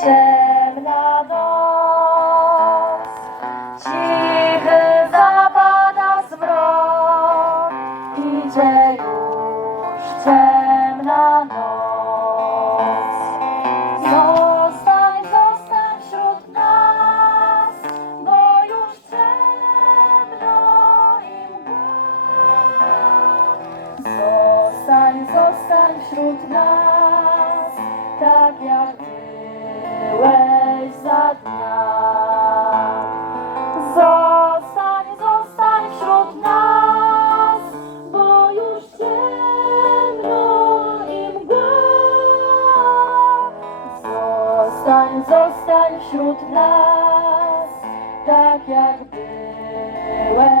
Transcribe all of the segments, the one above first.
ciemna noc. Cichy zapada zmrok, już noc. Zostań, zostań wśród nas, bo już ciemno i mgła. Zostań, zostań wśród nas, tak jak byłeś za dnia. Zostań, zostań wśród nas, bo już ciemno i mgła. Zostań, zostań wśród nas, tak jak byłeś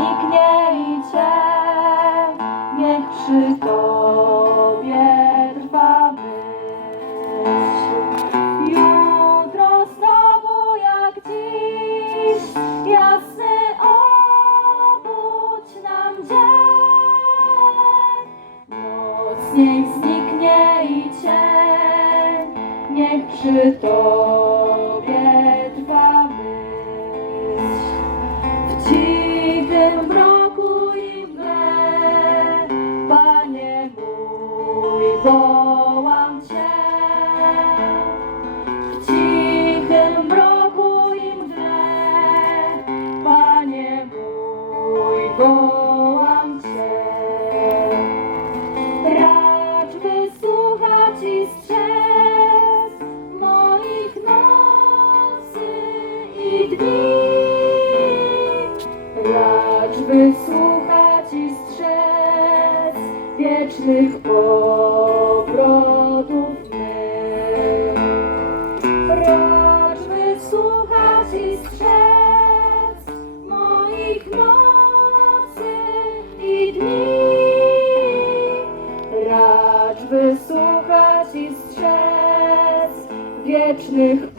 zniknie niech przy Tobie trwa myśl. Jutro znowu jak dziś, jasny obudź nam dzień. Noc niech zniknie i cień, niech przy Tobie trwa myśl. W cichym mroku i mgle, Panie mój, wołam Cię. W cichym mroku i mgle, Panie mój, wołam Cię. Racz wysłuchać i strzec moich nocy i dni. Racz wysłuchać i strzec wiecznych powrotów mych. Racz wysłuchać i strzec moich nocy i dni. Racz wysłuchać i strzec wiecznych